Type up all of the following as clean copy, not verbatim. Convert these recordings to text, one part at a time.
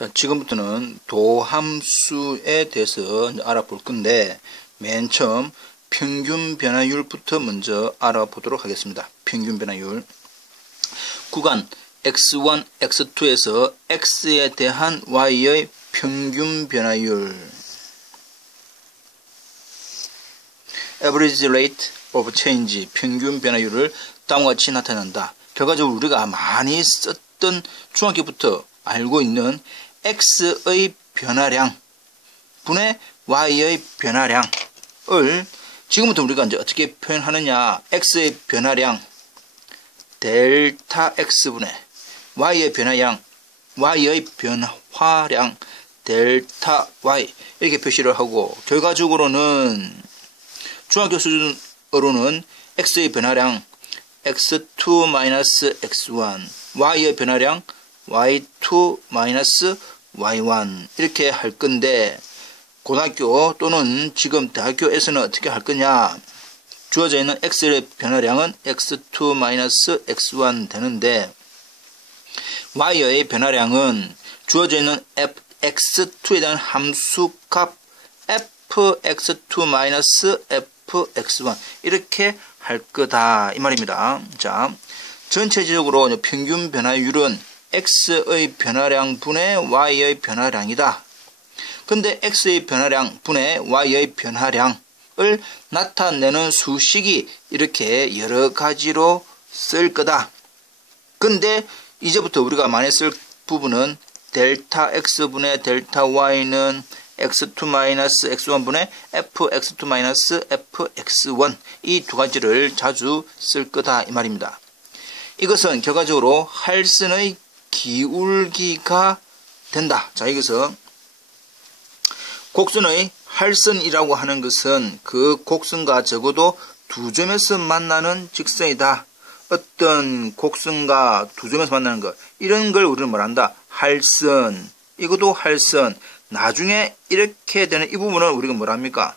자, 지금부터는 도함수에 대해서 알아볼 건데, 맨 처음 평균 변화율부터 먼저 알아보도록 하겠습니다. 평균 변화율. 구간 x1, x2에서 x에 대한 y의 평균 변화율. average rate of change, 평균 변화율을 다음과 같이 나타낸다. 결과적으로 우리가 많이 썼던 중학교부터 알고 있는 x의 변화량 분의 y의 변화량을 지금부터 우리가 이제 어떻게 표현하느냐. x의 변화량 델타 x분의 y의 변화량, y의 변화량 델타 y 이렇게 표시를 하고, 결과적으로는 중학교 수준으로는 x의 변화량 x2-x1, y의 변화량 y2-y1 이렇게 할 건데, 고등학교 또는 지금 대학교에서는 어떻게 할 거냐. 주어져 있는 x의 변화량은 x2-x1 되는데, y의 변화량은 주어져 있는 x2에 대한 함수값 fx2-fx1 이렇게 할 거다 이 말입니다. 자, 전체적으로 평균 변화율은 x의 변화량 분의 y의 변화량이다. 근데 x의 변화량 분의 y의 변화량을 나타내는 수식이 이렇게 여러 가지로 쓸 거다. 근데 이제부터 우리가 많이 쓸 부분은 델타 x분의 델타 y는 x2-x1 분의 fx2-fx1 이 두 가지를 자주 쓸 거다 이 말입니다. 이것은 결과적으로 할선의 기울기가 된다. 자, 여기서 곡선의 할선이라고 하는 것은 그 곡선과 적어도 두 점에서 만나는 직선이다. 어떤 곡선과 두 점에서 만나는 것, 이런 걸 우리는 뭐란다? 할선. 이것도 할선. 나중에 이렇게 되는 이 부분은 우리가 뭐랍니까?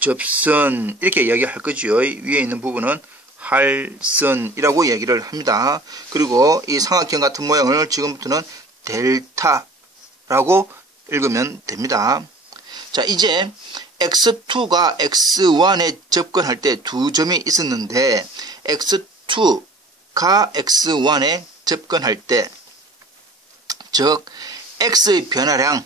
접선. 이렇게 이야기할 거죠. 위에 있는 부분은 할선이라고 얘기를 합니다. 그리고 이 삼각형 같은 모양을 지금부터는 델타라고 읽으면 됩니다. 자, 이제 x2가 x1에 접근할 때 두 점이 있었는데, x2가 x1에 접근할 때, 즉 x의 변화량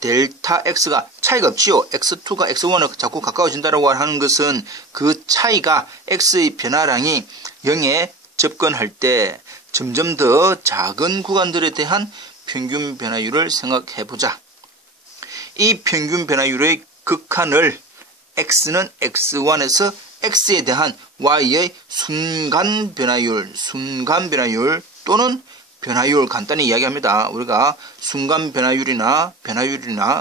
델타 x가 차이가 없지요. x2가 x1을 자꾸 가까워진다고 하는 것은 그 차이가 x의 변화량이 0에 접근할 때 점점 더 작은 구간들에 대한 평균 변화율을 생각해 보자. 이 평균 변화율의 극한을 x는 x1에서 x에 대한 y의 순간 변화율 또는 변화율 간단히 이야기합니다. 우리가 순간 변화율이나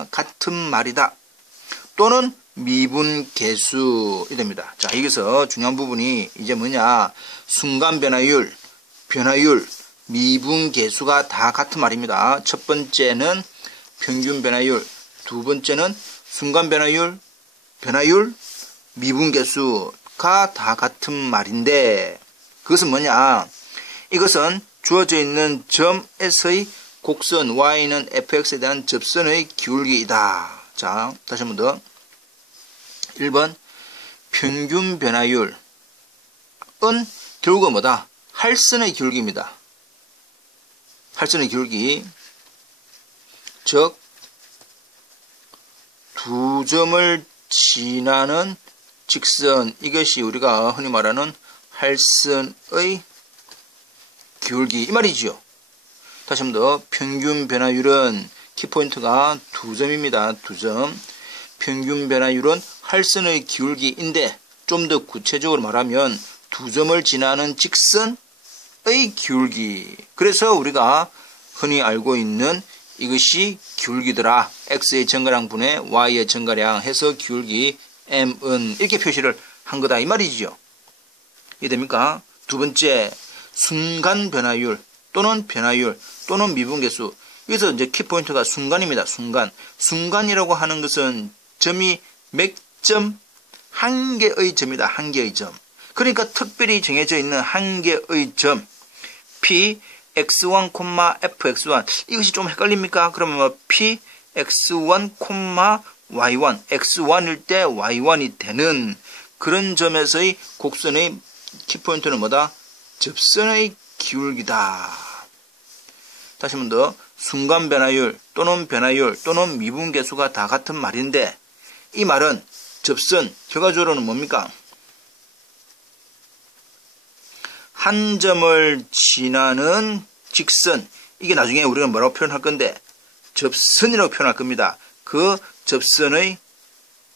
같은 말이다. 또는 미분계수 이됩니다. 자, 여기서 중요한 부분이 이제 뭐냐. 순간 변화율, 미분계수가 다 같은 말입니다. 첫 번째는 평균 변화율, 두 번째는 순간 변화율, 미분계수가 다 같은 말인데, 그것은 뭐냐. 이것은 주어져 있는 점에서의 곡선 y는 fx에 대한 접선의 기울기이다. 자, 다시 한 번 더. 1번 평균 변화율은 결국은 뭐다? 할선의 기울기입니다. 할선의 기울기. 즉 두 점을 지나는 직선, 이것이 우리가 흔히 말하는 할선의 기울기 이 말이지요. 다시 한 번 더. 평균 변화율은 키포인트가 두 점입니다. 두 점. 평균 변화율은 할선의 기울기인데, 좀 더 구체적으로 말하면 두 점을 지나는 직선의 기울기. 그래서 우리가 흔히 알고 있는 이것이 기울기더라. x의 정가량 분의 y의 정가량 해서 기울기 m은 이렇게 표시를 한 거다 이 말이지요. 이해됩니까? 두 번째, 순간 변화율 또는 미분계수. 여기서 이제 키포인트가 순간입니다. 순간이라고 하는 것은 점이 몇 점? 한 개의 점이다. 한 개의 점. 그러니까 특별히 정해져 있는 한 개의 점. P x1, fx1 이것이 좀 헷갈립니까? 그러면 뭐 px1, y1 x1일 때 y1이 되는 그런 점에서의 곡선의 키포인트는 뭐다? 접선의 기울기다. 다시 한 번 더. 순간 변화율 또는 변화율 또는 미분계수가 다 같은 말인데 이 말은 접선 결과적으로는 뭡니까? 한 점을 지나는 직선, 이게 나중에 우리가 뭐라고 표현할 건데 접선이라고 표현할 겁니다. 그 접선의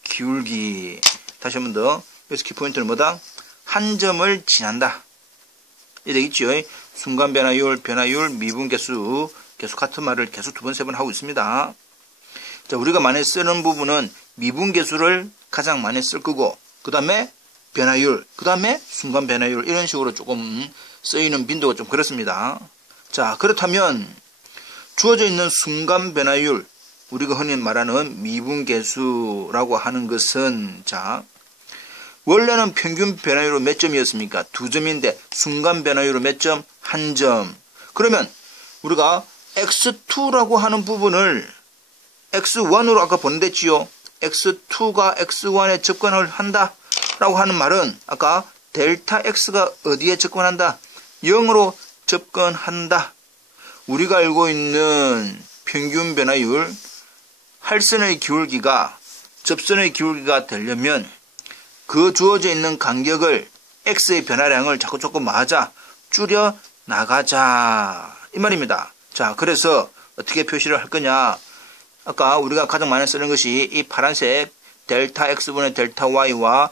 기울기. 다시 한 번 더. 여기서 키포인트는 뭐다? 한 점을 지난다. 이 되겠죠? 순간 변화율, 미분계수 계속 같은 말을 계속 두 번, 세 번 하고 있습니다. 자, 우리가 많이 쓰는 부분은 미분계수를 가장 많이 쓸 거고, 그 다음에 변화율, 그 다음에 순간 변화율, 이런 식으로 조금 쓰이는 빈도가 좀 그렇습니다. 자, 그렇다면 주어져 있는 순간 변화율, 우리가 흔히 말하는 미분계수라고 하는 것은, 자, 원래는 평균 변화율로 몇 점이었습니까? 2점인데 순간 변화율로 몇 점? 1점. 그러면 우리가 x2라고 하는 부분을 x1으로 아까 보냈지요. x2가 x1에 접근을 한다 라고 하는 말은 아까 델타 x가 어디에 접근한다? 0으로 접근한다. 우리가 알고 있는 평균 변화율, 할선의 기울기가 접선의 기울기가 되려면 그 주어져 있는 간격을 x의 변화량을 자꾸 조금 하자, 줄여 나가자 이 말입니다. 자, 그래서 어떻게 표시를 할 거냐? 아까 우리가 가장 많이 쓰는 것이 이 파란색 델타 x분의 델타 y와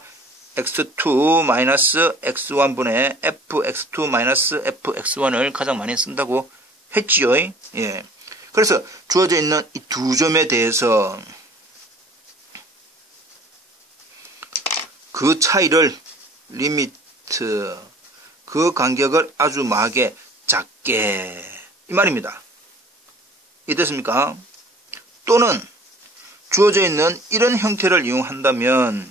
x2 마이너스 x1분의 fx2 마이너스 fx1을 가장 많이 쓴다고 했지요. 예. 그래서 주어져 있는 이 두 점에 대해서 그 차이를 리미트, 그 간격을 아주 마하게 작게 이 말입니다. 이해됐습니까? 또는 주어져 있는 이런 형태를 이용한다면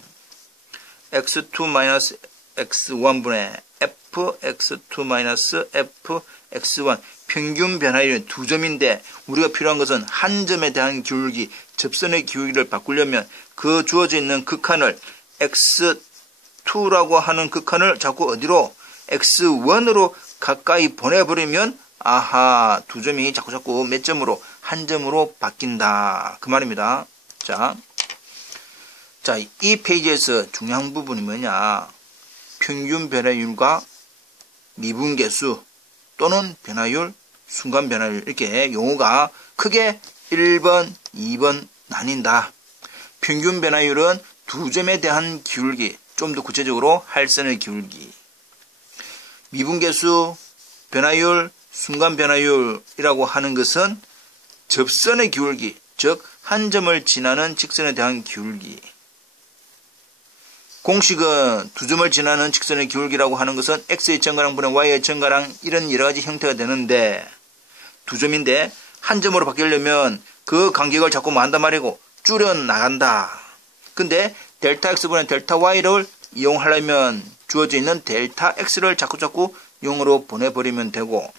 x2 x1분의 fx2 fx1 평균 변화율은 두 점인데 우리가 필요한 것은 한 점에 대한 기울기, 접선의 기울기를 바꾸려면 그 주어져 있는 극한을 x2라고 하는 극한을 자꾸 어디로? x1으로 가까이 보내버리면 아하, 두 점이 자꾸 몇 점으로? 한 점으로 바뀐다. 그 말입니다. 자, 이 페이지에서 중요한 부분이 뭐냐? 평균 변화율과 미분계수 또는 변화율, 순간 변화율 이렇게 용어가 크게 1번, 2번 나뉜다. 평균 변화율은 두 점에 대한 기울기, 좀 더 구체적으로 할선의 기울기. 미분계수, 변화율, 순간 변화율이라고 하는 것은 접선의 기울기, 즉 한 점을 지나는 직선에 대한 기울기. 공식은 두 점을 지나는 직선의 기울기라고 하는 것은 x의 정가량 분의 y의 정가량 이런 여러 가지 형태가 되는데 두 점인데 한 점으로 바뀌려면 그 간격을 자꾸 뭐 한단 말이고 줄여 나간다. 근데 델타 x분의 델타 y를 이용하려면 주어져 있는 델타 x를 자꾸 0으로 보내버리면 되고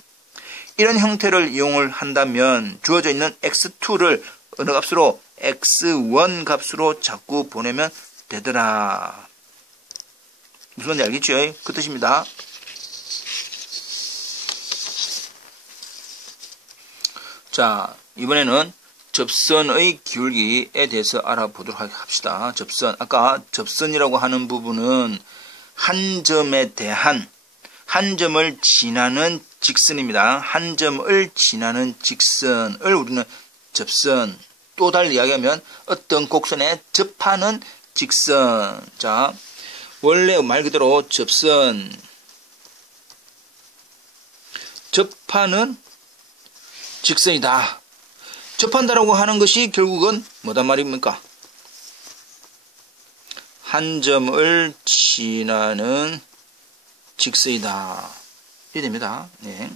이런 형태를 이용을 한다면 주어져 있는 x2를 어느 값으로? x1 값으로 자꾸 보내면 되더라. 무슨 말인지 알겠죠? 그 뜻입니다. 자, 이번에는 접선의 기울기에 대해서 알아보도록 합시다. 접선. 아까 접선이라고 하는 부분은 한 점에 대한, 한 점을 지나는 직선입니다. 한 점을 지나는 직선을 우리는 접선. 또 달리 이야기하면 어떤 곡선에 접하는 직선. 자, 원래 말 그대로 접선. 접하는 직선이다. 접한다라고 하는 것이 결국은 뭐단 말입니까? 한 점을 지나는 직선이다. 이해됩니다. 네.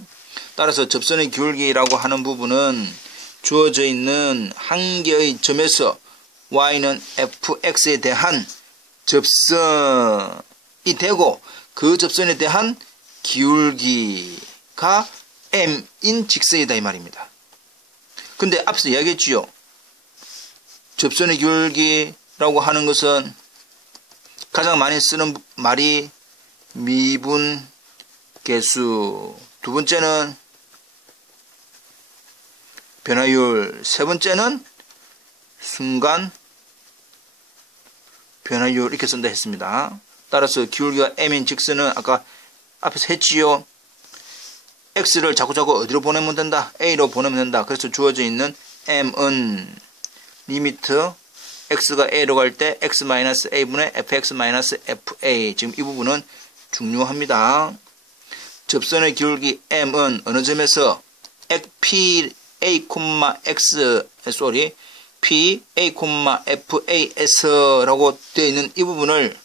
따라서 접선의 기울기라고 하는 부분은 주어져 있는 한 개의 점에서 y는 fx에 대한 접선이 되고 그 접선에 대한 기울기가 m인 직선이다 이 말입니다. 근데 앞서 이야기했지요. 접선의 기울기라고 하는 것은 가장 많이 쓰는 말이 미분 계수, 두 번째는 변화율, 세 번째는 순간 변화율 이렇게 쓴다 했습니다. 따라서 기울기가 m인 직선은 아까 앞에서 했지요. x를 자꾸자꾸 어디로 보내면 된다? a로 보내면 된다. 그래서 주어져 있는 m은 리미트 x가 a로 갈 때 x-a분의 fx-fa. 지금 이 부분은 중요합니다. 접선의 기울기 m은 어느 점에서 p a, x, p a, fas라고 되어 있는 이 부분을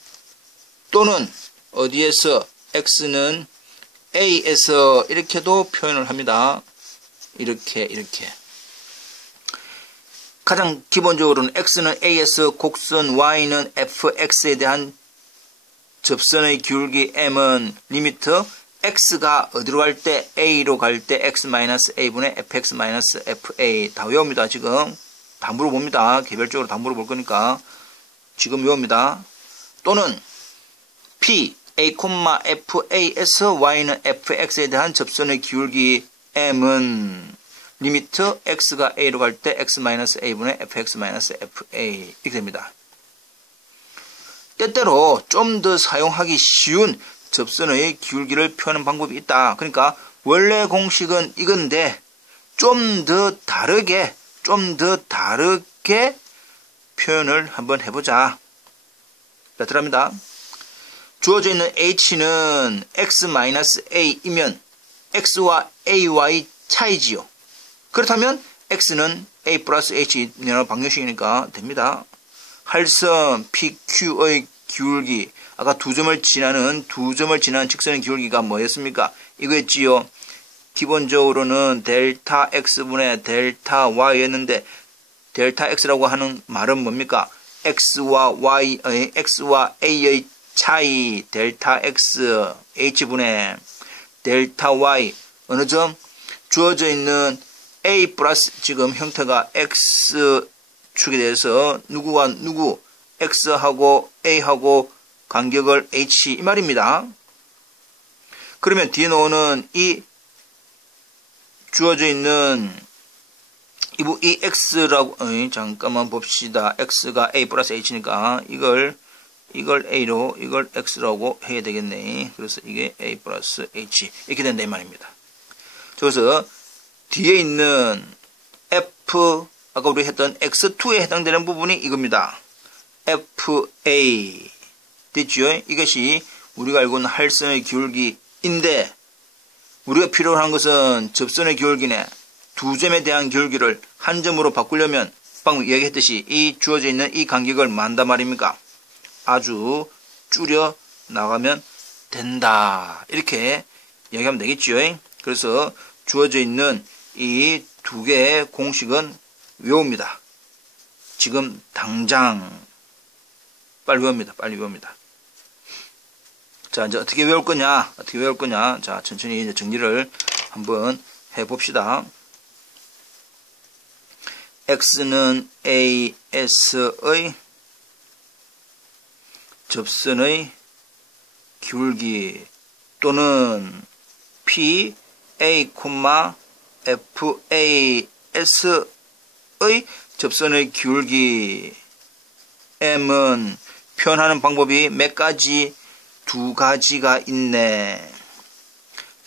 또는 어디에서 x는 a에서 이렇게도 표현을 합니다. 이렇게 가장 기본적으로는 x는 a에서 곡선 y는 fx에 대한 접선의 기울기 m은 리미트 x가 어디로 갈 때 a로 갈 때 x-a분의 fx-fa 다 외웁니다. 지금 다 물어봅니다. 개별적으로 다 물어볼 거니까 지금 외웁니다. 또는 p a, fa에서 y는 fx에 대한 접선의 기울기 m은 리미트 x가 a로 갈 때 x-a분의 fx-fa 이렇게 됩니다. 때때로 좀 더 사용하기 쉬운 접선의 기울기를 표현하는 방법이 있다. 그러니까 원래 공식은 이건데 좀 더 다르게 표현을 한번 해보자. 자, 들어갑니다. 주어져 있는 h는 x-a이면 x와 ay 차이지요. 그렇다면 x는 a 플러스 h 방정식이니까 됩니다. 할선 PQ의 기울기, 아까 두 점을 지나는 직선의 기울기가 뭐였습니까? 이거였지요. 기본적으로는 델타 x분의 델타 y였는데 델타 x라고 하는 말은 뭡니까? x와 a의 차이 델타 x h분의 델타 y 어느 점? 주어져 있는 a 플러스 지금 형태가 x축에 대해서 누구와 누구 x하고 a하고 간격을 h 이 말입니다. 그러면 뒤에 나오는 이 주어져 있는 이 x라고 잠깐만 봅시다. x가 a 플러스 h니까 이걸 a로 이걸 x라고 해야 되겠네. 그래서 이게 a 플러스 h 이렇게 된다 이 말입니다. 그래서 뒤에 있는 f 아까 우리 했던 x2에 해당되는 부분이 이겁니다. fa 됐죠? 이것이 우리가 알고 있는 할선의 기울기인데 우리가 필요로 한 것은 접선의 기울기네. 두 점에 대한 기울기를 한 점으로 바꾸려면 방금 이야기했듯이 이 주어져 있는 이 간격을 만다 말입니까? 아주 줄여 나가면 된다. 이렇게 이야기하면 되겠죠? 그래서 주어져 있는 이 두 개의 공식은 외웁니다. 지금 당장 빨리 외웁니다. 자, 이제 어떻게 외울 거냐? 자, 천천히 이제 정리를 한번 해봅시다. x는 as의 접선의 기울기 또는 p a, fas의 접선의 기울기 m은 표현하는 방법이 몇 가지? 두 가지가 있네.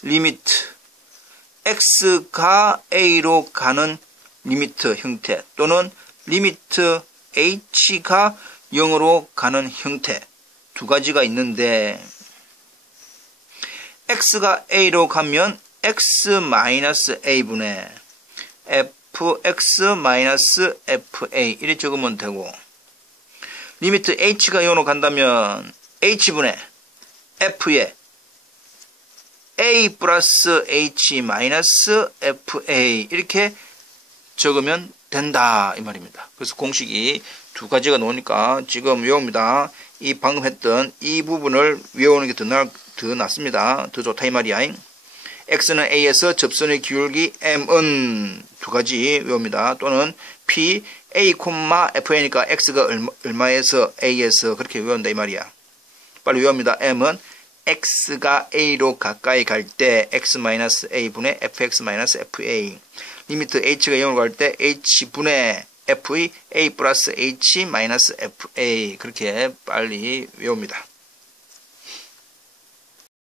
리미트 x가 a로 가는 리미트 형태 또는 리미트 h가 0으로 가는 형태 두 가지가 있는데 x가 a로 가면 x-a분의 fx-fa 이렇게 적으면 되고 리미트 h가 0으로 간다면 h분의 f에 a 플러스 h 마이너스 fa 이렇게 적으면 된다 이 말입니다. 그래서 공식이 두 가지가 나오니까 지금 외웁니다. 이 방금 했던 이 부분을 외우는 게 더 낫습니다. 더 좋다 이 말이야. x는 a에서 접선의 기울기 m은 두 가지 외웁니다. 또는 p a, fn이니까 x가 얼마에서 a에서 그렇게 외운다 이 말이야. 빨리 외웁니다. m은 x가 a로 가까이 갈 때 x-a분의 fx-fa 리미트 h가 0으로 갈 때 h분의 f의 a 플러스 h 마이너스 fa 그렇게 빨리 외웁니다.